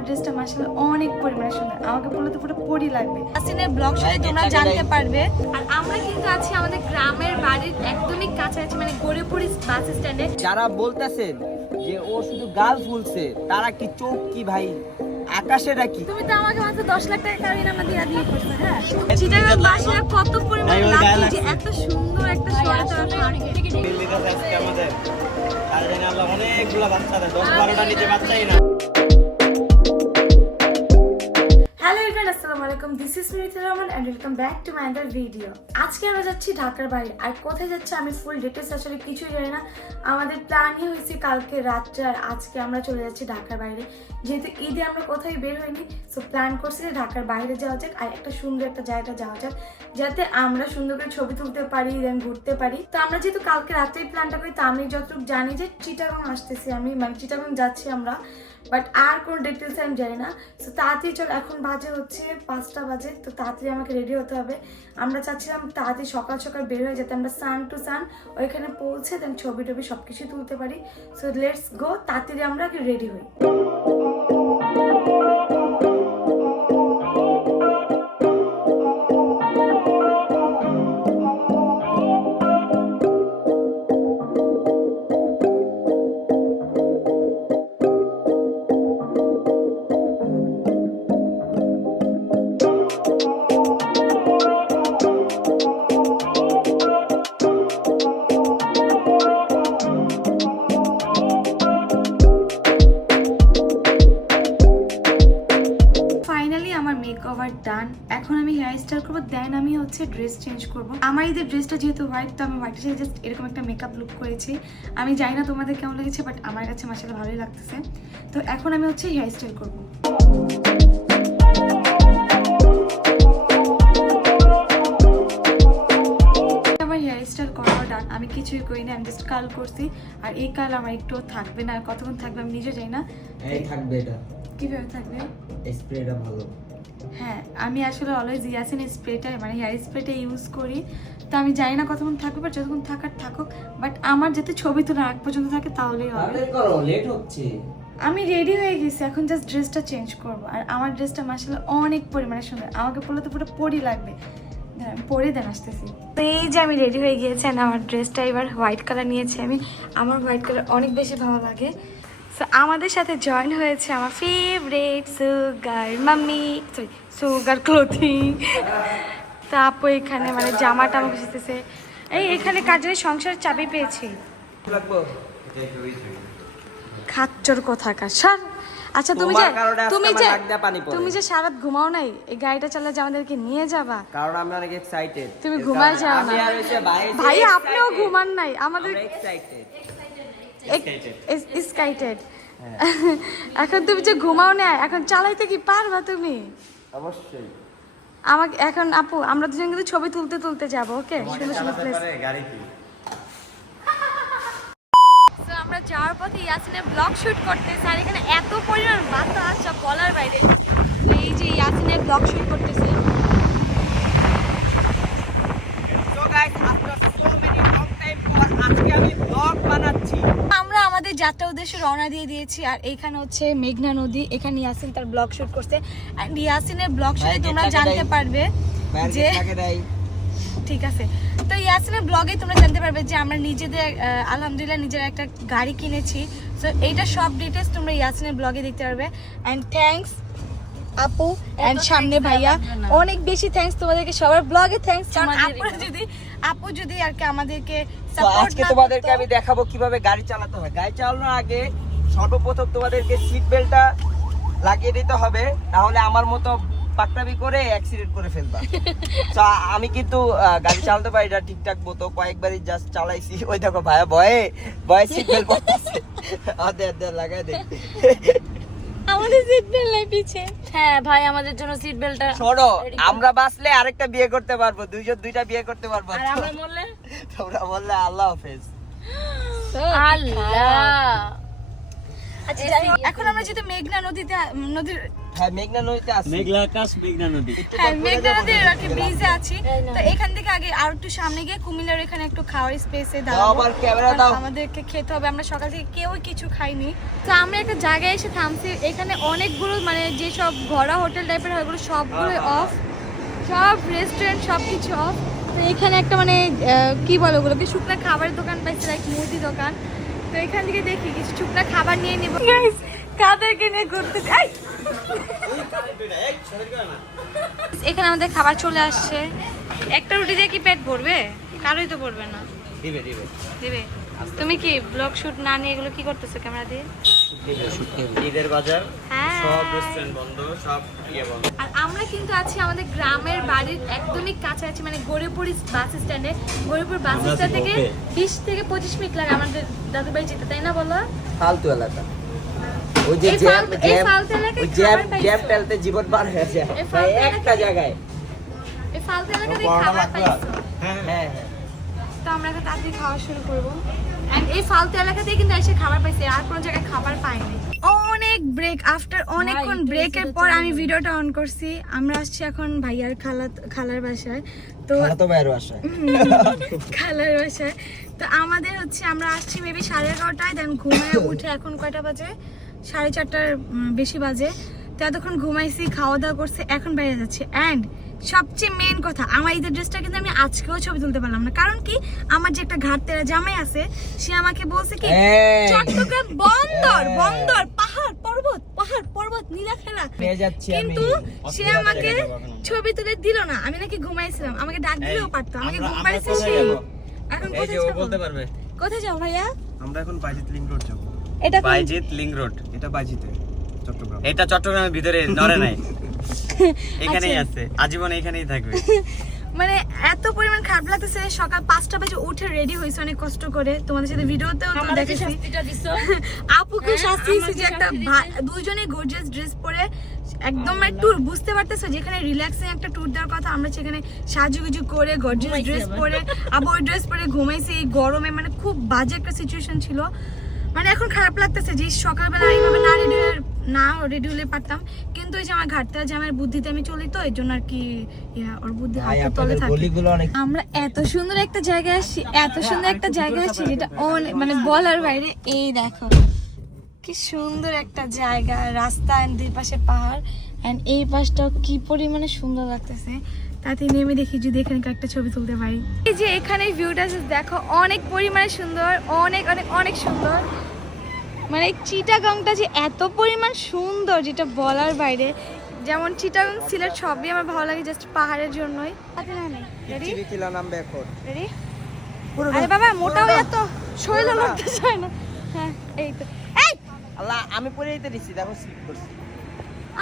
আমার ড্রেসটা মাশাআল্লাহ অনেক পরিমাণে সুন্দর। আমাকে বললে তো পুরো পরি লাগবে। ইয়াসিনের ব্লগ শুনে তোমরা জানতে পারবে। আর আমরা কিন্তু আছি আমাদের গ্রামের বাড়ির একদমই কাছাকাছি, মানে গড়িপুর বাস স্ট্যান্ডে। যারা বলতেছেন যে ও শুধু গাল ফুলছে, তারা কি চোখ কি ভাই আকাশে রাখি? তুমি তো আমাকে মাত্র 10 লাখ টাকা কাবিনামা দিয়ে দিয়ে করছো। হ্যাঁ, চিটাগাং বাসীরা কত পরিমাণে লাকি যে এত সুন্দর একটা শহরে তারা দিল্লিতে আজকে আমাদের আর জানি আল্লাহ অনেকগুলো বাচ্চা দেয়, 10-12টা নিচে বাচ্চাই না। হ্যালো এভরিওয়ান, আসসালামু আলাইকুম। This is Miritur Rahman and welcome back to my other video. আজকে আমরা যাচ্ছি ঢাকার বাইরে। আর কোথায় যাচ্ছি আমি ফুল ডিটেলস আসলে কিছুই জানি না। আমাদের প্ল্যানই হয়েছে কালকে রাত্রে, আর আজকে আমরা চলে যাচ্ছি ঢাকার বাইরে। যেহেতু ঈদে আমরা কোথায় বের হইনি, সো প্ল্যান করছি যে ঢাকার বাইরে যাওয়া যাক আর একটা সুন্দর একটা জায়গা যাওয়া যাক, যাতে আমরা সুন্দর করে ছবি তুলতে পারি, দেন ঘুরতে পারি। তো আমরা যেহেতু কালকে রাত্রেই প্ল্যানটা করি, তো আমি যতটুকু জানি যে চিটাগাং আসতেছি আমি, মানে চিটাগাং যাচ্ছি আমরা, বাট আর কোনো ডিটেলস আমি জানি না। সো তাড়াতাড়ি চল, এখন বাজে হচ্ছে 5টা বাজে, তো তাড়াতাড়ি আমাকে রেডি হতে হবে। আমরা চাচ্ছিলাম তাড়াতাড়ি সকাল সকাল বের হয়ে যেতে, আমরা সান টু সান ওইখানে পৌঁছে দেন ছবি টবি সব কিছুই তুলতে পারি। সো লেটস গো, তাড়াতাড়ি আমরা রেডি হই। মেকওভার ডান। এখন আমি হেয়ার স্টাইল করবো, দেন আমি হচ্ছে ড্রেস চেঞ্জ করবো। আমার এই ড্রেসটা যেহেতু হোয়াইট, তো আমি হোয়াইটের সাথে জাস্ট এরকম একটা মেকআপ লুক করেছি। আমি জানি না তোমাদের কেমন লেগেছে, বাট আমার কাছে মাশাআল্লাহ ভালোই লাগতেছে। তো এখন আমি হচ্ছে হেয়ার স্টাইল করবো। আমার হেয়ার স্টাইল করাও ডান, আমি কিছুই করি না, আমি জাস্ট কার্ল করছি। আর এই কার্ল আমার একটু থাকবে না, আর কতক্ষণ থাকবে আমি নিজে জানি না। এই থাকবে, এটা কিভাবে থাকবে? স্প্রেটা ভালো। হ্যাঁ, আমি আসলে অলওয়েজ ইয়াসিন স্প্রেটা, মানে হেয়ার স্প্রেটা ইউজ করি। তো আমি জানি না কতক্ষণ থাকবে, বাট যতক্ষণ থাকার থাকুক, বাট আমার যাতে ছবি তোলা আগ পর্যন্ত থাকে তাহলেই হবে। লেট হচ্ছে। আমি রেডি হয়ে গেছি, এখন জাস্ট ড্রেসটা চেঞ্জ করবো। আর আমার ড্রেসটা মাশাআল্লাহ অনেক পরিমাণে সুন্দর। আমাকে বললে তো পুরো পরি লাগবে। পরে দেন আসতেছি। তো এই যে আমি রেডি হয়ে গিয়েছি, আমার ড্রেসটা এবার হোয়াইট কালার নিয়েছি আমি। আমার হোয়াইট কালার অনেক বেশি ভালো লাগে। সো আমাদের সাথে জয়েন হয়েছে আমার favourite sugar mummy, sorry sugar clothing. তো আপু এখানে মানে জামাটা আমাকে শিখতেছে। এখানে কাজের সংসার চাবি পেয়েছি। খাচ্চর কোথাকার স্যার। আচ্ছা তুমি যে সারাত ঘুমাও নাই, এই গাড়িটা চালালে যে আমাদেরকে নিয়ে যাবা, কারণ আমরা অনেক এক্সাইটেড। তুমি ঘুমায় যাও না ভাই, আপনিও ঘুমান নাই, আমাদের এক্সাইটেড। এখন তুমি যে ঘুমাও না, এখন চালাইতে কি পারবা তুমি? অবশ্যই। আমাকে এখন আপু আমরা দুজন কিন্তু ছবি তুলতে তুলতে যাবো। ওকে, সুন্দর সুন্দর প্লেস। তো আমরা যাওয়ার পথে ইয়াসিনের ব্লগ শুট করতেছে, আর এখানে এত পরিমাণ বাতাস সব বলার বাইরে। তো এই যে ইয়াসিনের ব্লগ শুট করতেছে। আমরা আমাদের যাত্রা উদ্দেশ্যে রওনা দিয়ে দিয়েছি। আর এইখানে হচ্ছে মেঘনা নদী, এখানে ইয়াসিন তার ব্লগ শুট করছে। এন্ড ইয়াসিনের ব্লগ শুটে তোমরা জানতে পারবে যে, ঠিক আছে, তো ইয়াসিনের ব্লগে তোমরা জানতে পারবে যে আমরা নিজেদের আলহামদুলিল্লাহ নিজের একটা গাড়ি কিনেছি। সো এইটা সব ডিটেলস তোমরা ইয়াসিনের ব্লগে দেখতে পারবে। এন্ড থ্যাঙ্কস আপু এন্ড সামনে ভাইয়া, অনেক বেশি থ্যাঙ্কস তোমাদেরকে, সবার ব্লগে থ্যাঙ্কস। আপু যদি আর কি আমাদেরকে সাপোর্ট। আজকে তোমাদেরকে আমি দেখাবো কিভাবে গাড়ি চালাতে হয়। গাড়ি চালানোর আগে সর্বপ্রথম তোমাদেরকে সিট বেল্টটা লাগিয়ে দিতে হবে, তাহলে আমার মতো পাকড়ামি করে অ্যাক্সিডেন্ট করে ফেলবা। তো আমি কিন্তু গাড়ি চালাতে পারি না ঠিকঠাক মতো, কয়েকবারই জাস্ট চালাইছি। ওই দেখো ভাইয়া ভয়ে সিট বেল্ট পড়তেছে। লাগাই দে। আমাদের সিট বেল্ট নাই পিছে। হ্যাঁ ভাই, আমাদের জন্য সিট বেল্টটা শোনো, আমরা বাঁচলে আরেকটা বিয়ে করতে পারবো, দুইজন দুইটা বিয়ে করতে পারবো। আর আমরা মরলে? তোমরা বললে আল্লাহ হাফেজ। আল্লাহ। আচ্ছা, এখন আমরা যেহেতু মেঘনা নদীর হ্যাঁ মেঘনা নদীতে আছে। মেঘলা আকাশ মেঘনা নদী। হ্যাঁ মেঘনা নদীর একটা ব্রিজে আছি। তো এখান থেকে আগে আর একটু সামনে গিয়ে কুমিল্লার এখানে একটু খাওয়ার স্পেসে দাঁড়াবো। আবার ক্যামেরা দাও। আমাদেরকে খেতে হবে, আমরা সকাল থেকে কেউ কিছু খাইনি। তো আমরা একটা জায়গায় এসে থামছি, এখানে অনেকগুলো মানে যেসব ঘোড়া হোটেল টাইপের হয় ওগুলো সবগুলো অফ, সব রেস্টুরেন্ট সব কিছু অফ। তো এখানে একটা মানে কি বলে ওগুলোকে শুকনো খাবারের দোকান পাইছে, লাইক মুদি দোকান। তো এখান থেকে দেখি কিছু শুকনো খাবার নিয়ে নিব। গাইস কাদেরকে নিয়ে ঘুরতে যাই। এখানে আমাদের খাবার চলে আসছে। একটা রুটি দিয়ে কি পেট ভরবে? কারোই তো ভরবে না। দিবে দিবে দিবে। তুমি কি ব্লগ শুট না নিয়ে এগুলো কি করতেছো ক্যামেরা দিয়ে? ঈদের বাজার, হ্যাঁ। সব রেস্টুরেন্ট বন্ধ, সব ইয়ে বন্ধ। আর আমরা কিন্তু আছি আমাদের গ্রামের বাড়ির একদমই কাছাকাছি, মানে গৌরীপুর বাস স্ট্যান্ডে। গৌরীপুর বাস আমরা স্ট্যান্ড থেকে ওকে। 20 থেকে 25 মিনিট লাগে আমাদের দাদুর বাড়ি যেতে, তাই না বলো? ফালতু এলাকা। ওই যে এই জ্যাম ফালতু- এই ফালতু এলাকায় ওই জ্যাম খাবার পাইছো? জ্যাম টেলতে জীবন পার হয়ে যায় এই ভাই ফালতু একটা এলাকায়- জায়গায়। এই ফালতু এলাকাতে খাবার পাইছো। হ্যাঁ হ্যাঁ তো আমরা এখন তাড়াতাড়ি খাওয়া শুরু করবো। And এই ফালতু এলাকাতেই কিন্তু এসে খাবার পাইছি, আর কোনো জায়গায় খাবার পাইনি। অনেক ব্রেক, আফটার অনেকক্ষণ ব্রেকের পর আমি ভিডিওটা অন করছি। আমরা আসছি এখন ভাইয়ার খালার বাসায়। তো খালা তো বাইরে আসে। খালার বাসায়। তো আমাদের হচ্ছে আমরা আসছি মেবি 11:30টায়, দেন ঘুমিয়ে উঠে এখন কয়টা বাজে? 4:30টার বেশি বাজে। তো এতক্ষণ ঘুমাইছি, খাওয়া দাওয়া করছে, এখন বাইরে যাচ্ছি। অ্যান্ড সবচেয়ে মেন কথা, আমার ঈদের ড্রেসটা কিন্তু আমি আজকেও ছবি তুলতে পারলাম না, কারণ কি আমার যে একটা ঘাটতেরা জামাই আছে, সে আমাকে বলছে কি চট্টগ্রাম বন্দর পাহাড় পর্বত নীলাখেলা, পেয়ে যাচ্ছি আমি। কিন্তু সে আমাকে ছবি তুলে দিল না। আমি নাকি ঘুমাইছিলাম, আমাকে ডাক দিলেও পারতো, আমাকে ঘুম পাড়িয়েছে সে। এখন এই কোথায় যে ও যাবো? বলতে পারবে। কোথায় যাও ভাইয়া? আমরা এখন বাইজিৎ লিংক রোড যাব। এটা কোন- বাইজিৎ লিংক রোড। এটা বাইজিতে চট্টগ্রাম। এটা চট্টগ্রামের ভিতরে নড়ে নাই, এখানেই আচ্ছা। আছে, আজীবন এখানেই থাকবে। মানে এত পরিমাণ খারাপ লাগতেছে, সকাল 5টা বাজে উঠে রেডি হয়েছে অনেক কষ্ট করে, তোমাদের সাথে ভিডিওতেও তো দেখেছি। আপুকে শাস্তি দিয়েছে যে একটা দুইজনে গর্জিয়াস ড্রেস পরে একদম ট্যুর, বুঝতে পারতেছো যেখানে রিল্যাক্সিং একটা ট্যুর দেওয়ার কথা, আমরা সেখানে সাজুগুজু করে গর্জিয়াস ড্রেস পরে আবার ওই ড্রেস পরে ঘুমাইছি এই গরমে, মানে খুব বাজে একটা সিচুয়েশন ছিল। মানে এখন খারাপ লাগতেছে যে সকালবেলা এইভাবে না রেডি হলে পারতাম, কিন্তু ওই যে আমার ঘাটতে যে আমার বুদ্ধিতে আমি চলি, তো এর জন্য আর কি ওর বুদ্ধি ভাই হাতের তলে আপনাদের থাকে। গলিগুলো অনেক আমরা এত সুন্দর একটা জায়গায় আসছি, এত সুন্দর একটা জায়গায় আসছি যেটা মানে বলার বাইরে। এই দেখো কি সুন্দর একটা জায়গা, রাস্তা এন্ড দুই পাশে পাহাড়, এন্ড এই পাশটাও কি পরিমাণে সুন্দর লাগতেছে। তাতে নেমে দেখি যদি এখানে একটা ছবি তুলতে পারি। এই যে এখানে ভিউটা দেখো, অনেক পরিমাণে সুন্দর, অনেক অনেক অনেক সুন্দর। মানে চিটাগাংটা যে এত পরিমাণ সুন্দর যেটা বলার বাইরে। যেমন চিটাগাং সিলেট সবই আমার ভালো লাগে জাস্ট পাহাড়ের জন্যই। রেডি চিরিকিলা নামবে এখন। রেডি? আরে বাবা মোটা হয়ে তো শরীর লড়তে চায় না। হ্যাঁ এই তো। এই আল্লাহ আমি পরে যেতে দিছি, দেখো স্লিপ করছি।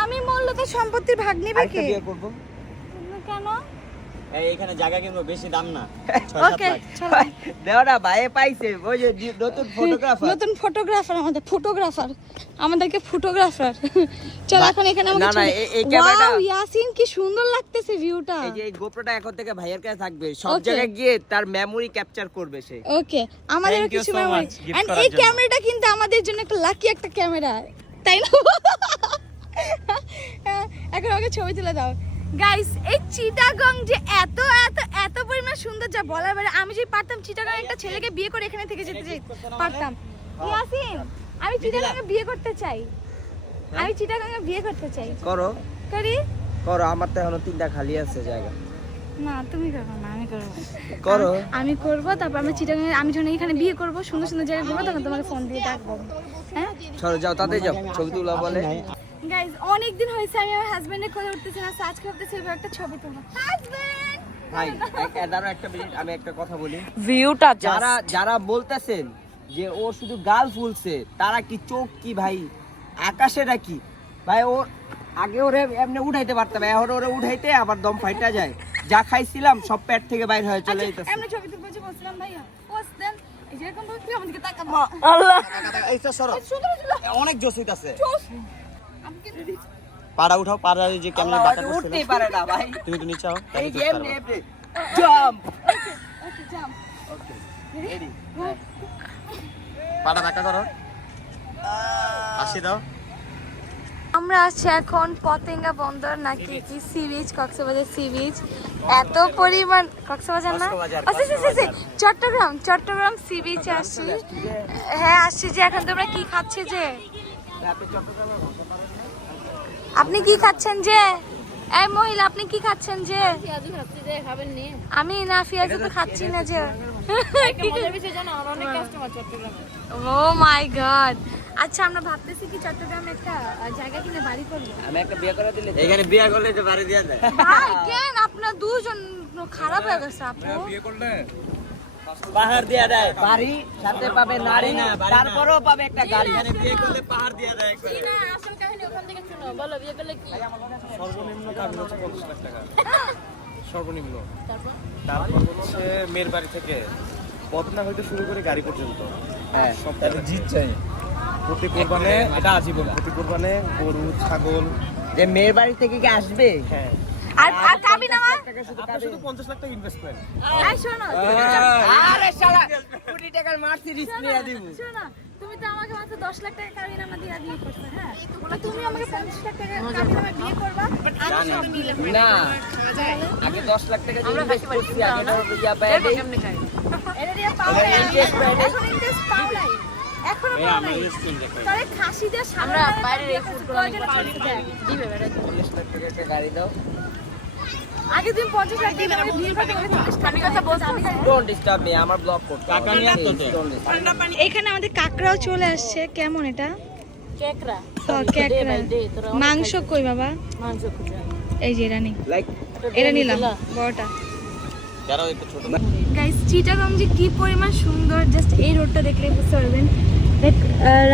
আমি মরলে তো সম্পত্তির ভাগ নেবে আরেকটা কে? বিয়ে করব। কেন? এখানে জায়গা কিনবো, বেশি দাম না, 6-7 ওকে লাখ। চলো। দেওয়াটা ভাইয়ে পাইছে, ওই যে নতুন ফটোগ্রাফার। নতুন ফটোগ্রাফার, আমাদেরকে ফটোগ্রাফার। চল এখন এখানে আমাকে না, না, ছবি- এই ক্যামেরাটা- ওয়াও, ইয়াসিন কি সুন্দর লাগতেছে ভিউটা। এই যে এই গোপ্রোটা এখন থেকে ভাইয়ের কাছে থাকবে, সব Okay. জায়গায় গিয়ে তার মেমোরি ক্যাপচার করবে সে। ওকে আমাদের Thank you কিছু so memory, much gift end করার এই জন্য। ক্যামেরাটা কিন্তু আমাদের জন্য একটা লাকি একটা ক্যামেরা, তাই না? এখন ওকে ছবি তুলে দাও। গাইস এই চিটাগং যে এত এত এত পরিমাণ সুন্দর যা বলার বাইরে। আমি যদি পারতাম চিটাগং একটা ছেলেকে বিয়ে করে এখানে থেকে যেতে পারতাম। ইয়াসিন আমি চিটাগং বিয়ে করতে চাই, আমি চিটাগং বিয়ে করতে চাই। করো করি? করো, আমার তো এখনো 3টা খালি আছে জায়গা। না তুমি করো না, আমি করবো। করো। আমি করবো, তারপর আমি চিটাগাং আমি যখন এখানে বিয়ে করবো, সুন্দর সুন্দর জায়গায় ঘুরবো, তখন তোমাকে ফোন দিয়ে ডাকবো। হ্যাঁ চলো যাও, তাতে যাও, ছবি তুলা বলে। গাইজ অনেকদিন হয়েছে আমি আমার হাজবেন্ডের খোঁজে উঠতেছি না, আজকে ভাবতেছি এবার একটা ছবি তুলবো। হাজবেন্ড ভাই দাঁড়াও একটা মিনিট, আমি একটা কথা বলি। ভিউটা যারা বলতেছেন যে ও শুধু গাল ফুলছে, তারা কি চোখ কি ভাই আকাশে নাকি? ভাই ও আগে ওরে এমনি উঠাইতে পারতাম, এখন ওরে উঠাইতে আবার দম ফাইটা যায়। যা খাইছিলাম সব পেট থেকে বাইরে হয়ে চলে যেতেছে। আমরা ছবি তুলবো যে বলছিলাম ভাইয়া পোস্ট দেন, এই যে এরকম বলছি আমাদেরকে তাকাবো। আল্লাহ এইটা সরো, সুন্দর ছিল। অনেক জোশ হইতাছে। আমি কিন্তু পাড়া উঠাও, পাড়া যে কেমনে বাতা করছিল। উঠতেই পারে না ভাই। তুমি তো নিচে আও, এই তাহলে যে জোশ এমনি পারবা। এমনি জাম্প। ওকে জাম। Okay ready. পাড়া ধাক্কা করো, হাসি দাও। আমরা আছি এখন পতেঙ্গা বন্দর নাকি কি sea beach, Cox's Bazar sea beach. এত পরিমাণ কক্সবাজার না, চট্টগ্রাম সি বিচে আসছি। হ্যাঁ আসছি। যে এখন তোমরা কি খাচ্ছে যে, আপনি কি খাচ্ছেন যে, এই মহিলা আপনি কি খাচ্ছেন যে? আমি না পেঁয়াজ তো খাচ্ছি না যে। ও মাই গড। আচ্ছা আমরা ভাবতেছি কি চট্টগ্রামে একটা জায়গা কিনে বাড়ি করবো। আমি একটা বিয়ে করে দিলে এখানে বিয়ে করলে যে বাড়ি দেওয়া যায়। ভাই কেন আপনার দুজন খারাপ হয়ে গেছে আপু? পাহাড় দেওয়া দেয়। বাড়ি সাথে পাবে নারী না, তারপরেও পাবে একটা গাড়ি। এখানে বিয়ে করলে পাহাড় দেওয়া দেয়। সর্বনিম্ন দাম হচ্ছে 50 লাখ টাকা সর্বনিম্ন। তারপর হচ্ছে মেয়ের বাড়ি থেকে পদনা হইতে শুরু করে গাড়ি পর্যন্ত হ্যাঁ সব জিত চাই। প্রতি কোরবানে এটা আজীবন, প্রতি কোরবানে গরু ছাগল। যে মেয়ের বাড়ি থেকে কি আসবে? হ্যাঁ আর কাবি না আপনি শুধু 50 লাখ টাকা ইনভেস্টমেন্ট। এই শোনো আরে শালা কোটি টাকার মার্সিডিজ নিয়ে দিব। শোনো, তুমি তো আমাকে মাত্র 10 লাখ টাকা কাবিন আমার দিয়ে বিয়ে করতে। হ্যাঁ আর তুমি আমাকে 50 লাখ টাকা কাবিন আমার বিয়ে করবা। আমি সব নিলাম না আগে 10 লাখ টাকা দিয়ে ইনভেস্ট করছি, আগে ধরো ইয়া পায় দেই। এটা দিয়ে পাও নাই, এখন ইন্টারেস্ট পাও নাই, এখনো পাও নাই। তারে খাসি দিয়ে আমরা বাইরে রেখে দিবে বেটা। 40 লাখ টাকা একটা গাড়ি দাও। আগে তুমি 50 লাখ দিয়ে আমাকে বিয়ে করতে বলে 40 টাকা কথা বলছো। ডোন্ট ডিস্টার্ব মি, আমার ব্লগ করতে। কাকা নিয়ে আসতো তো। এখানে আমাদের কাকড়াও চলে আসছে। কেমন এটা? কেকড়া কেকড়া। মাংস কই বাবা? মাংস খুঁজে এই যে এটা নি, লাইক এটা নিলাম বড়টা। যারা একটু ছোট গাইস চিটাগাং যে কি পরিমাণ সুন্দর, জাস্ট এই রোডটা দেখলে বুঝতে পারবেন। দেখ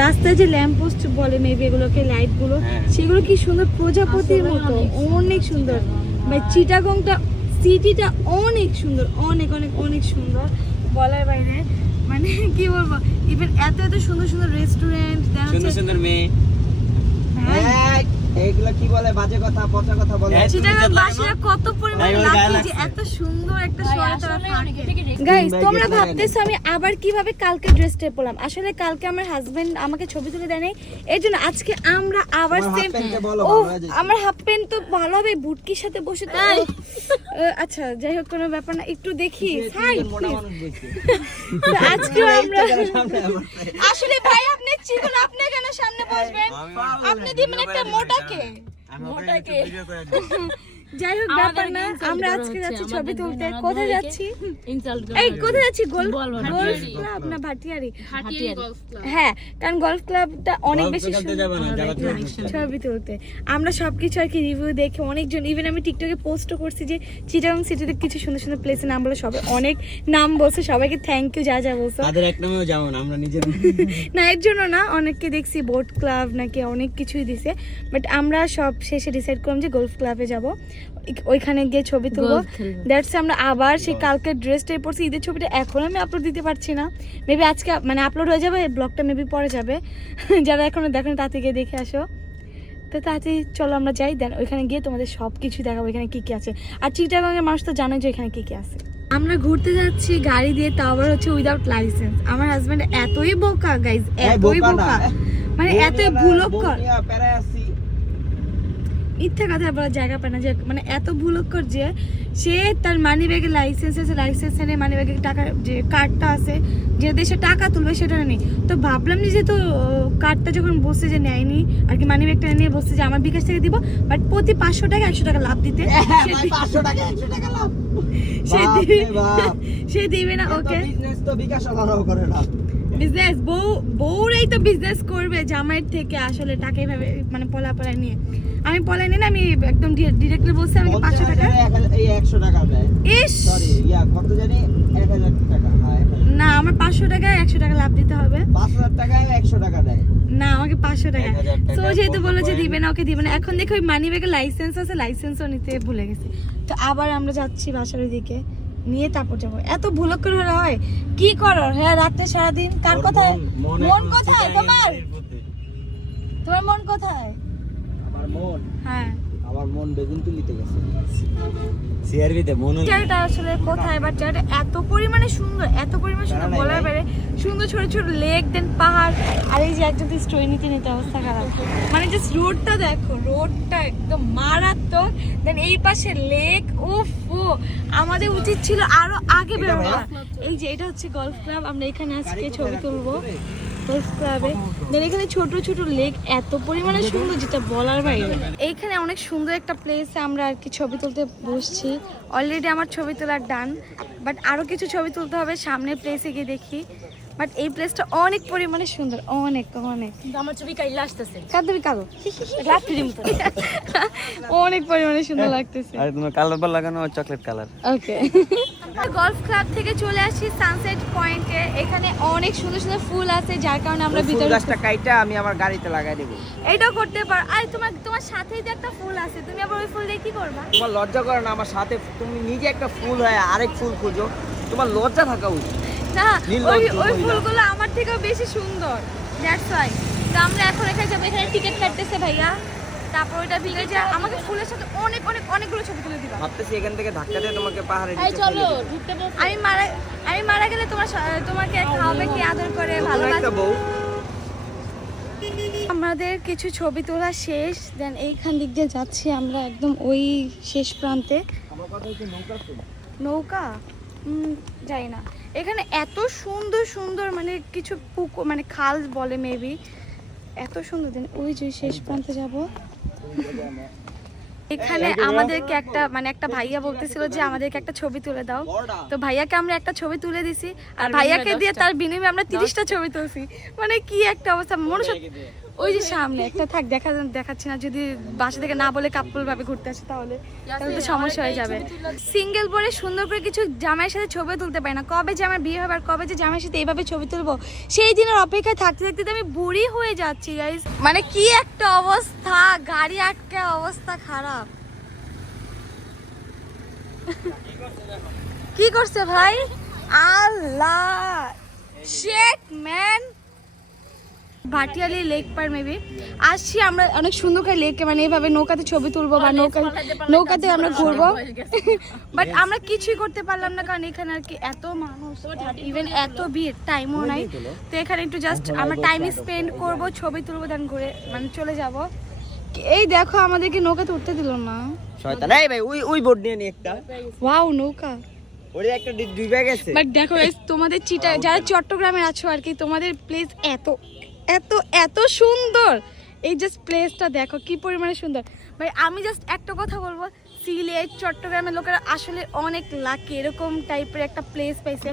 রাস্তায় যে ল্যাম্প পোস্ট বলে মেবি এগুলোকে, লাইট গুলো সেগুলো কি সুন্দর প্রজাপতির মতো, অনেক সুন্দর। ভাই চিটাগাংটা সিটিটা অনেক সুন্দর, অনেক অনেক অনেক সুন্দর বলার বাইরে। মানে কি বলবো, ইভেন এত এত সুন্দর সুন্দর রেস্টুরেন্ট, সুন্দর সুন্দর মেয়ে। এইগুলা কি বলে, বাজে কথা পচা কথা বলে। চিটাগাং বাসীরা কত পরিমাণ লাকি যে এত সুন্দর একটা শহরে তারা থাকে। গাইস তোমরা ভাবতেছো আমি আবার কিভাবে কালকে ড্রেসটা পরলাম। আসলে কালকে আমার হাজবেন্ড আমাকে ছবি তুলে দেয় নাই, এর জন্য আজকে আমরা আবার সেম। ও আমার হাফ প্যান্ট তো ভালো হবে, বুটকির সাথে বসে তো। আচ্ছা যাই হোক কোনো ব্যাপার না, একটু দেখি হাই। আজকে আমরা আসলে ভাই আপনি চিকন, আপনি কেন সামনে বসবেন? আপনি দিবেন একটা মোটাকে। যাই হোক ব্যাপার না, আমরা আজকে যাচ্ছি ছবি তুলতে। কোথায় যাচ্ছি? এই কোথায় যাচ্ছি? গল্ফ ক্লাব না ভাটিয়ারি? হ্যাঁ কারণ গল্ফ ক্লাবটা অনেক বেশি ছবি তুলতে। আমরা সবকিছু আর কি রিভিউ দেখে অনেকজন, ইভেন আমি টিকটকে পোস্টও করছি যে চিটাগাং সিটিতে কিছু সুন্দর সুন্দর প্লেসের নাম বলে, সবাই অনেক নাম বলছে। সবাইকে থ্যাংক ইউ যা যা বলছো। তাদের এক নামেও যাবো না আমরা নিজের। না এর জন্য না, অনেককে দেখছি বোট ক্লাব নাকি অনেক কিছুই দিছে, বাট আমরা সব শেষে ডিসাইড করলাম যে গলফ ক্লাবে যাব, ওইখানে গিয়ে ছবি তুলবো। দ্যাটস আমরা আবার সেই কালকে ড্রেসটাই পরছি। ঈদের ছবিটা এখন আমি আপলোড দিতে পারছি না, মেবি আজকে মানে আপলোড হয়ে যাবে, ব্লগটা মেবি পরে যাবে। যারা এখনো দেখেন তাতে গিয়ে দেখে আসো। তো তাড়াতাড়ি চলো আমরা যাই, দেন ওইখানে গিয়ে তোমাদের সব কিছু দেখাবো এখানে কি কি আছে। আর চিটাগাংয়ের মানুষ তো জানে যে এখানে কি কি আছে। আমরা ঘুরতে যাচ্ছি গাড়ি দিয়ে, তাও আবার হচ্ছে উইদাউট লাইসেন্স। আমার হাজবেন্ড এতই বোকা গাইজ, এতই বোকা, মানে এতই ভুলক্কর, মিথ্যা কথা বলার জায়গা পায় না, যে মানে এত ভুলক্কর যে সে তার মানি ব্যাগে লাইসেন্স আছে, লাইসেন্স নেই, মানি ব্যাগে টাকা যে কার্ডটা আছে যে দেশে টাকা তুলবে সেটা নেই। তো ভাবলাম যে যেহেতু কার্ডটা যখন বসে যে নেয়নি আর কি, মানি ব্যাগটা নিয়ে বসছে যে আমার বিকাশ থেকে দিব, বাট প্রতি 500 টাকা 100 টাকা লাভ দিতে, সে দিবে না। ওকে বিজনেস, বউরাই তো বিজনেস করবে জামাইয়ের থেকে, আসলে টাকা এইভাবে মানে পলায় নিয়ে। আমি পলাই নিই না, আমি একদম ডিরেক্টলি বলছি আমাকে 500 টাকা, এই 100 টাকা দেয়। ইস সরি ইয়া কত জানি 1000 টাকা। হ্যাঁ না আমার 500 টাকা 100 টাকা লাভ দিতে হবে। 5000 টাকায় 100 টাকা দেয় না আমাকে 500 টাকা। 1000 টাকা। তো যেহেতু বললো যে দিবে না, ওকে দিবে না। এখন দেখো ওই মানি ব্যাগে লাইসেন্স আছে, লাইসেন্সও নিতে ভুলে গেছি। তো আবার আমরা যাচ্ছি বাসার দিকে, নিয়ে তারপর যাবো। এত ভুলক্কর হলে হয় কি করো? হ্যাঁ রাতে সারাদিন কার কোথায় মন, কোথায় তোমার? তোমার মন কোথায়? আমার মন হ্যাঁ আমার মন বেগুন তুলিতে গেছে সিআরবিতে মন জায়গাটা আসলে কোথায়, বাট জায়গাটা এত পরিমাণে সুন্দর, এত পরিমাণে সুন্দর জানা নাই বলার ভাই। বাইরে। সুন্দর ছোট ছোট লেক, দেন পাহাড়, আর এই যে একজন তো স্টোরি নিতে নিতে অবস্থা খারাপ। মানে জাস্ট রোডটা দেখো, রোডটা একদম মারাত্মক। দেন এই পাশে লেক, উফ ও আমাদের উচিত ছিল আরো আগে বেরোনো। এই যে এটা হচ্ছে গলফ ক্লাব, আমরা এখানে আজকে ছবি তুলবো গলফ ক্লাবে। দেন এখানে ছোট ছোট লেক, এত পরিমাণে সুন্দর যেটা বলার বাইরে। এইখানে অনেক সুন্দর একটা প্লেসে আমরা আর কি ছবি তুলতে বসছি। অলরেডি আমার ছবি তোলার ডান, বাট আরো কিছু ছবি তুলতে হবে সামনে প্লেসে গিয়ে দেখি। বাট এই প্লেসটা অনেক পরিমাণে সুন্দর, অনেক অনেক। আমার ছবি কাইলা আসতেছে কাঁদবি কালো অনেক পরিমাণে সুন্দর লাগতেছে। আর তোমার কালার লাগানো চকলেট কালার। ওকে গলফ ক্লাব থেকে চলে আসি সানসেট পয়েন্টে। এখানে অনেক সুন্দর সুন্দর ফুল আছে, যার কারণে আমরা ফুল ভিতরে গাছটা কাইটা আমি আমার গাড়িতে লাগাই দেবো। এইটাও করতে পারো। আর তোমার সাথেই যে একটা ফুল আছে, তুমি আবার ওই ফুল দিয়ে কি করবা? তোমার লজ্জা করে না আমার সাথে তুমি নিজে একটা ফুল হয় আরেক ফুল খুঁজো, তোমার লজ্জা থাকা উচিত। না, নীলনদ ওই মহিলা। ফুলগুলো আমার থেকেও বেশি সুন্দর, দ্যাটস ওয়াই। তো আমরা এখন এখানে যাবো, এখানে টিকিট কাটতেছে ভাইয়া। তারপর ওইটা ভিড়ে যা আমাকে ফুলের সাথে অনেক অনেক অনেকগুলো ছবি তুলে দিবা। ভাবতেছি এখান থেকে ধাক্কা দিয়ে তোমাকে পাহাড়ে এই নিচে চলো ফেলে দেবো। ঢুকতে বলছো আমি মারা গেলে তোমাকে খাওয়াবে কি, আদর করে তোমার ভালোবাসে। একটা বউ আমাদের কিছু ছবি তোলা শেষ। দেন এইখান দিক দিয়ে যাচ্ছি আমরা একদম ওই শেষ প্রান্তে। আমার কথা হচ্ছে নৌকার ছবি। নৌকা যাই না। এখানে এত সুন্দর সুন্দর মানে কিছু পুকুর, মানে খাল বলে মেবি, এত সুন্দর। দেন ওই যে শেষ প্রান্তে যাব। এখানে আমাদেরকে একটা ভাইয়া বলতেছিল যে আমাদেরকে একটা ছবি তুলে দাও। তো ভাইয়াকে আমরা একটা ছবি তুলে দিছি, আর ভাইয়াকে দিয়ে তার বিনিময়ে আমরা 30টা ছবি তুলছি। মানে কি একটা অবস্থা। মনে ওই যে সামনে একটা থাক, দেখাচ্ছি না। যদি বাসা থেকে না বলে কাপল ভাবে ঘুরতে আসে তাহলে তো সমস্যা হয়ে যাবে। সিঙ্গেল পরে সুন্দর করে কিছু জামাইয়ের সাথে ছবি তুলতে পারি না। কবে যে আমার বিয়ে হবে আর কবে যে জামাইয়ের সাথে এইভাবে ছবি তুলবো, সেই দিনের অপেক্ষায় থাকতে থাকতে তো আমি বুড়ি হয়ে যাচ্ছি গাইস। মানে কি একটা অবস্থা, গাড়ি আটকে অবস্থা খারাপ। কি করছে ভাই? আল্লাহ শেট ম্যান। ভাটিয়ালি লেক পার মেবি আসছি আমরা। অনেক সুন্দর করে লেকে, মানে এইভাবে নৌকাতে ছবি তুলবো বা নৌকাতে আমরা ঘুরবো। বাট আমরা কিছুই করতে পারলাম না, কারণ এখানে আর কি এত মানুষ, ইভেন এত ভিড়, টাইমও নাই। তো এখানে একটু জাস্ট আমরা টাইম স্পেন্ড করবো, ছবি তুলবো, দেন ঘুরে মানে চলে যাব। এই দেখো আমাদেরকে নৌকাতে উঠতে দিল না। শয়তান। এই ভাই ওই বোর্ড নিয়ে নি একটা। ওয়াও নৌকা। ওরে একটা ডুবে গেছে। বাট দেখো guys, তোমাদের যারা চট্টগ্রামে আছো আর কি, তোমাদের প্লেস এত এত এত সুন্দর। এই জাস্ট প্লেসটা দেখো কি পরিমাণে সুন্দর। ভাই আমি জাস্ট একটা কথা বলবো, সিলেট চট্টগ্রামের লোকেরা আসলে অনেক লাকি, এরকম টাইপের একটা প্লেস পাইছে।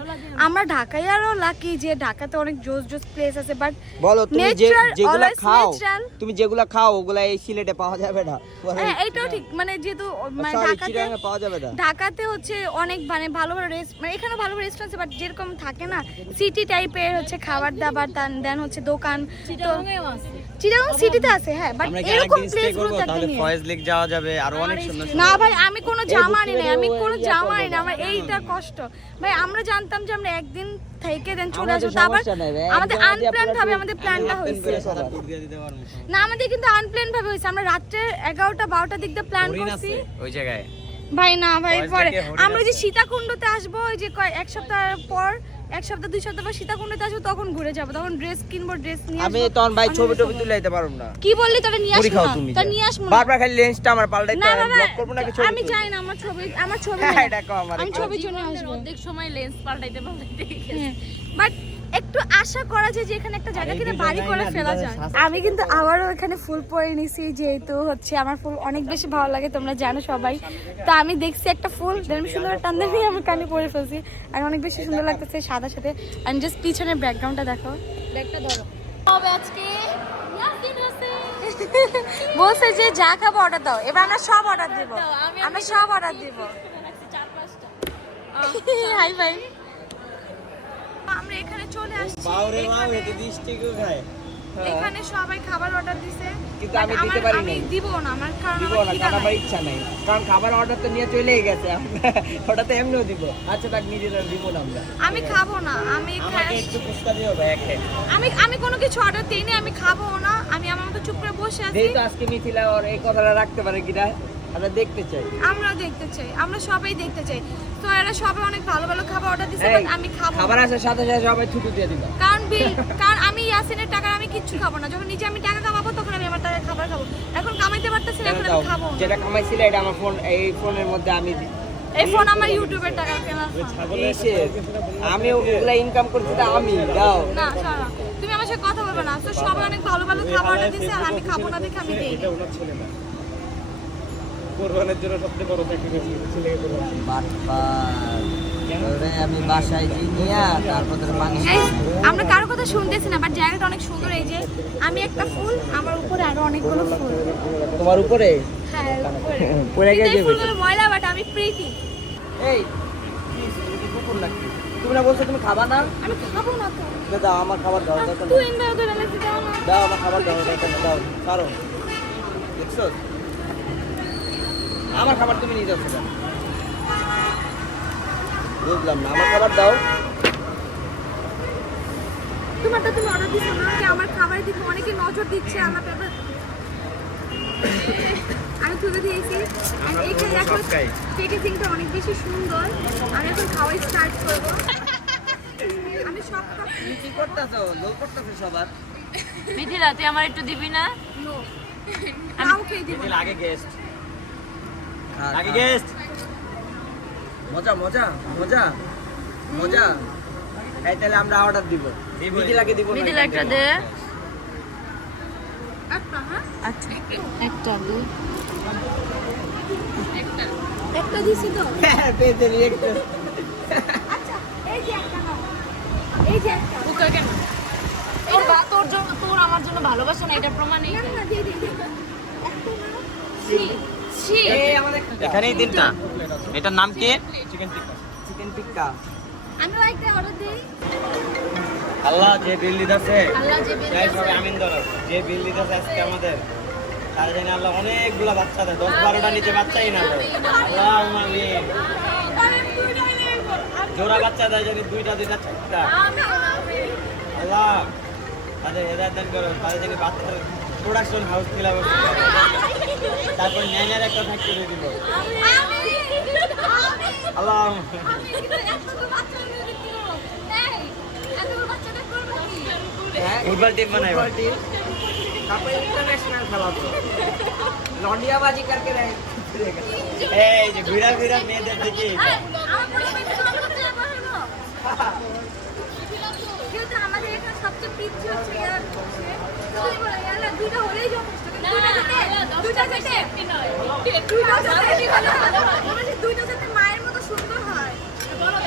আমরা ঢাকায় আরো লাকি যে ঢাকাতে অনেক জোস জোস প্লেস আছে। বাট বলো তুমি যেগুলা খাও, natural। তুমি যেগুলা খাও ওগুলা এই সিলেটে পাওয়া যাবে না। হ্যাঁ এইটাও ঠিক, মানে যেহেতু মানে Sorry, ঢাকাতে চিটাগাঙে পাওয়া যাবে না। ঢাকাতে হচ্ছে অনেক মানে ভালো ভালো মানে এখানে ভালো ভালো রেস্টুরেন্ট আছে, বাট যেরকম থাকে না সিটি টাইপের হচ্ছে খাবার দাবার, দেন হচ্ছে দোকান। চিটাগাং সিটিতে আছে হ্যাঁ, বাট আমরা কি এরকম আরেকদিন স্টে প্লেস করব? গুলো তাহলে ফয়েজ লেক যাওয়া যাবে, আর অনেক সুন্দর না সুন্দর। ভাই আমি কোনো জামা আনি নাই, আমি কোনো জামা আনি না। আমার এইটা কষ্ট ভাই। আমরা জানতাম যে আমরা একদিন থেকে দেন চলে আসবো, তারপর আমাদের আনপ্ল্যান ভাবে আমাদের প্ল্যানটা হয়েছে না। আমাদের কিন্তু আনপ্ল্যান ভাবে হয়েছে। আমরা রাত্রে 11টা-12টার দিক দিয়ে প্ল্যান করছি ওই জায়গায় ভাই। না ভাই ফয়েজ পরে লেকে হরিণ আমরা ওই যে আছে। সীতাকুণ্ডতে আসবো, ওই যে এক সপ্তাহ পর, 1 সপ্তাহ 2 সপ্তাহ পর সীতাকুণ্ডতে আসবো, তখন ঘুরে যাবো, তখন ড্রেস কিনবো, ড্রেস নিয়ে আমি আসবো। তখন ভাই অনেক ছবি টবি সময়। তুলে দিতে পারবো না। কি বললি তোরা নিয়ে পুরি আসবো খাও না, তুমি তা নিয়ে আসবো না। বারবার খালি লেন্সটা আমার পাল্টাইতে না না না ব্লক করব নাকি ছবি আমি তুলবো? চাই না আমার ছবি হ্যাঁ, নেই। দেখো আমার আমি ছবির জন্য আসবো। অর্ধেক সময় লেন্স পাল্টাইতে বাট একটু আশা করা যায় যে এখানে একটা জায়গা কিনে বাড়ি করে ফেলা যায়। আমি কিন্তু আবারও এখানে ফুল পরে নিছি, যেহেতু হচ্ছে আমার ফুল অনেক বেশি ভালো লাগে, তোমরা জানো সবাই। তো আমি দেখছি একটা ফুল, আমি সুন্দর টান্দা নিয়ে আমি কানে পরে ফেলছি, আর অনেক বেশি সুন্দর লাগতেছে সাদা সাথে। আর জাস্ট পিছনের ব্যাকগ্রাউন্ডটা দেখো। ব্যাগটা ধরো হবে আজকে ইয়াসিন আছে বলছে যে যা খাবো অর্ডার দাও, এবার আমরা সব অর্ডার দিব, আমরা সব অর্ডার দিব। 4-5টা হাই ভাই, আমরা এখানে চলে আসছি। বাউরে মা হেতে 20 টাকা খায়। এখানে সবাই খাবার অর্ডার দিছে কিন্তু আমি দিতে পারি আমি নাই। দিব না আমার কারণ দিব আমার না, খিদা কারণ আমার নাই। ইচ্ছা নাই, কারণ খাবার অর্ডার তো নিয়ে চলেই গেছে। ওটা তো এমনিও দিব। আচ্ছা তাক নিজেরা দিব না আমরা। আমি খাবো না, আমি আমাকে একটু ফুচকা দিও ভাই একটা। আমি কোনো কিছু অর্ডার দিইনি, আমি খাবো না, আমি আমার মতো চুপ করে বসে আছি। যেহেতু আজকে মিথিলা ওর এই কথাটা রাখতে পারে কিনা আমরা দেখতে চাই। আমরা দেখতে চাই, আমরা সবাই দেখতে চাই। তো এরা সবাই অনেক ভালো ভালো খাবার অর্ডার দিছে, এই, বাট আমি খাবো খাবার না। আসার সাথে সাথে সবাই থুতু দিয়ে দিবা। কারণ আমি ইয়াসিনের টাকা আমি কিচ্ছু খাবো না। যখন নিজে আমি টাকা কামাবো তখন আমি আমার টাকা খাবার খাবো। এখন কামাইতে পারতেছি না, এখন দাও, আমি খাবো না। যেটা কামাইছিলে এটা আমার ফোন, এই ফোনের মধ্যে আমি দিই। এই ফোন আমার ইউটিউবের টাকা কেনার ফোন। কিসের? আমি ওগুলা ইনকাম করছি তো আমি, দাও। না ছাড়া, তুমি আমার সাথে কথা বলবে না। তো সবাই অনেক ভালো ভালো খাবার অর্ডার দিছে আর আমি খাবো না দেখে আমি দেই। এটা ওনার ছেলে না, কোরবানের জন্য সবচেয়ে বড় স্যাক্রিফাইস ছেলেকে কোরবান। আমি বাসায় নিয়ে তারপর পানি এই, আমরা কারো কথা শুনতেছি না, বাট জায়গাটা অনেক সুন্দর। এই যে আমি একটা ফুল, আমার উপরে আরো অনেকগুলো ফুল। তোমার উপরে হ্যাঁ, উপরে। পড়ে কিন্তু গেছে এই ফুলগুলো ময়লা, বাট আমি প্রীতি। এই please, তুমি কি কুকুর নাকি? তুমি না বলছো তুমি খাবা না? আমি খাবো না তো। দাও আমার খাবার দাও, দেখো না। তুই এনে ধরে লাগছে দাও না। দাও আমার খাবার দাও, দেখো না, দাও কারণ দেখছো আমার খাবার তুমি নিয়ে যাচ্ছ কেন? বুঝলাম না, আমার খাবার দাও। তোমারটা তুমি অর্ডার দিছো না, যে আমার খাবারের দিকে অনেকে নজর দিচ্ছে আমার ব্যাপার। আমি তুলে দিয়েছি আর এখানে দেখো প্যাকেজিংটা অনেক বেশি সুন্দর। আমি এখন খাওয়া স্টার্ট করব। আমি সব তুমি কি করতেছো? লোল করতেছো সবার। মিথিলা তুই আমার একটু দিবি না? নো, নাও খেয়ে দিব। মিথিলা আগে গেস্ট, আগে গেস্ট। মজা মজা মজা মজা। এই তাহলে আমরা অর্ডার দিব। মিথিলাকে দিব না? মিথিলা একটা দে। একটা হ্যাঁ, আচ্ছা একটা দে। একটা দিছি তো। হ্যাঁ, পেতে নিয়ে একটু। আচ্ছা, এই যে একটা নাও, এই যে একটা। কুকার কেন? তোর জন্য, তোর আমার জন্য ভালোবাসা না, এটা প্রমাণই। না না, দিয়ে দিই। একটা নাও। ছি এই আমাদের এখানেই তিনটা। এটার নাম কি? চিকেন টিক্কা। আমি একটা অর্ডার দেই। আল্লাহ যে বিল দিতেছে, আল্লাহ যে বের তাই সবাই আমিন ধরো। যে বিল দিতেছে আজকে আমাদের, তার জন্য আল্লাহ অনেকগুলা বাচ্চা দেয়, 10-12টা নিচে বাচ্চাই না দেয়। আল্লাহ আমিন। জোড়া বাচ্চা দেয় যদি 2টা 4টা। আল্লাহ তাদের হেদায়েত দান করো, তাদের জন্য বাচ্চাদের প্রোডাকশন হাউস খোলা বসে, তারপর ন্যানের একটা ফ্যাক্টরি দিব। আল্লাহ ফুটবল টিম বানাই। Football team. তারপর ইন্টারন্যাশনাল খেলা তো। লন্ডিয়াবাজি করকে দেয়। এই যে ঘুরা ঘুরা মেয়েদের দিকে আমাদের এখানে সবচেয়ে পিচ্ছি হচ্ছে ইয়ার হচ্ছে তুমি বলো ইয়ালা দুইটা হলেই যথেষ্ট দুইটা যাতে মায়ের মতো সুন্দর হয় বলো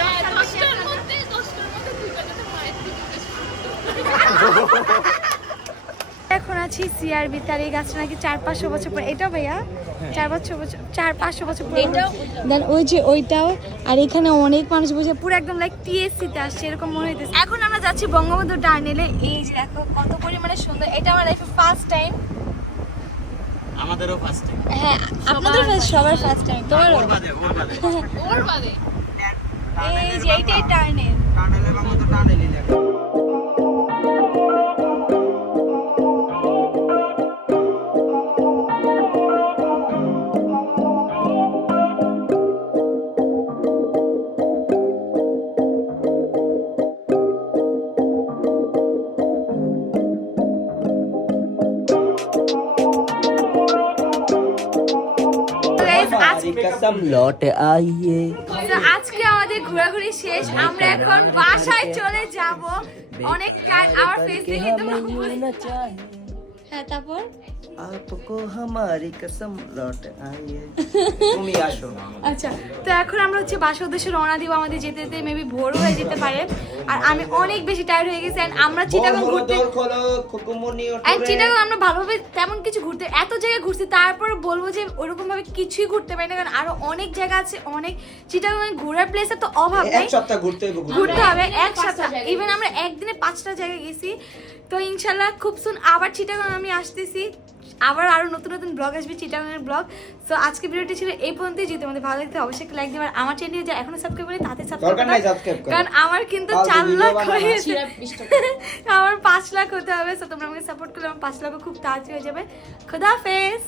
এখন আছি সিআরবি তার এই গাছটা নাকি 400-500 বছর পর। এটা ভাইয়া 400-500 বছর পর। দেন ওই যে ওইটাও, আর এখানে অনেক মানুষ বসে পুরো একদম লাইক টিএসসি তে আসছে এরকম মনে হইতেছে। এখন আমরা যাচ্ছি বঙ্গবন্ধু টার্নেলে। এই যে দেখো কত পরিমাণে সুন্দর। এটা আমার লাইফে ফার্স্ট টাইম। আমাদেরও ফার্স্ট টাইম। হ্যাঁ, আপনাদের সবার ফার্স্ট টাইম। তোমার ওর বাদে ওর বাদে এই যে এইটাই টার্নেল। টানেলের মতো টানেলই লেখা। कसम लौट आइए। তো আজকে আমাদের ঘোরাঘুরি শেষ। আমরা এখন বাসায় চলে যাব। অনেক কাজ আমার ফেস দেখে তোমরা হ্যাঁ, তারপর आपको हमारी कसम लौट आइए তুমি আসো আচ্ছা, তো এখন আমরা হচ্ছে বাসার উদ্দেশ্যে রওনা দিব। আমাদের যেতে যেতে মেবি ভোর হয়ে যেতে পারে, আর আমি অনেক বেশি টায়ার্ড হয়ে গেছি। And আমরা চিটাগং ঘুরতে চিটাগং আমরা ভালোভাবে তেমন কিছু ঘুরতে এত জায়গায় ঘুরছি, তারপর বলবো যে ওরকম ভাবে কিছুই ঘুরতে পারি না, কারণ আরো অনেক জায়গা আছে, অনেক চিটাগং ঘোরার প্লেসের তো অভাব নেই। এক সপ্তাহ ঘুরতে হবে এক সপ্তাহ, ইভেন আমরা একদিনে 5টা জায়গায় গেছি। তো ইনশাল্লাহ খুব সুন আবার চিটাগং আমি আসতেছি, আবার আরো নতুন নতুন ব্লগ আসবে, চিটাগংয়ের ব্লগ। সো আজকে ভিডিওটি ছিল এই পর্যন্তই। যদি তোমাদের ভালো লাগতো অবশ্যই লাইক দিও, আর আমার চ্যানেলে যা এখনো সাবস্ক্রাইব করি তাতে সাবস্ক্রাইব করো, কারণ আমার কিন্তু 4 লাখ হয়ে গেছে, আমার 5 লাখ হতে হবে। সো তোমরা আমাকে সাপোর্ট করলে আমার 5 লাখ খুব তাড়াতাড়ি হয়ে যাবে। খোদা হাফেজ।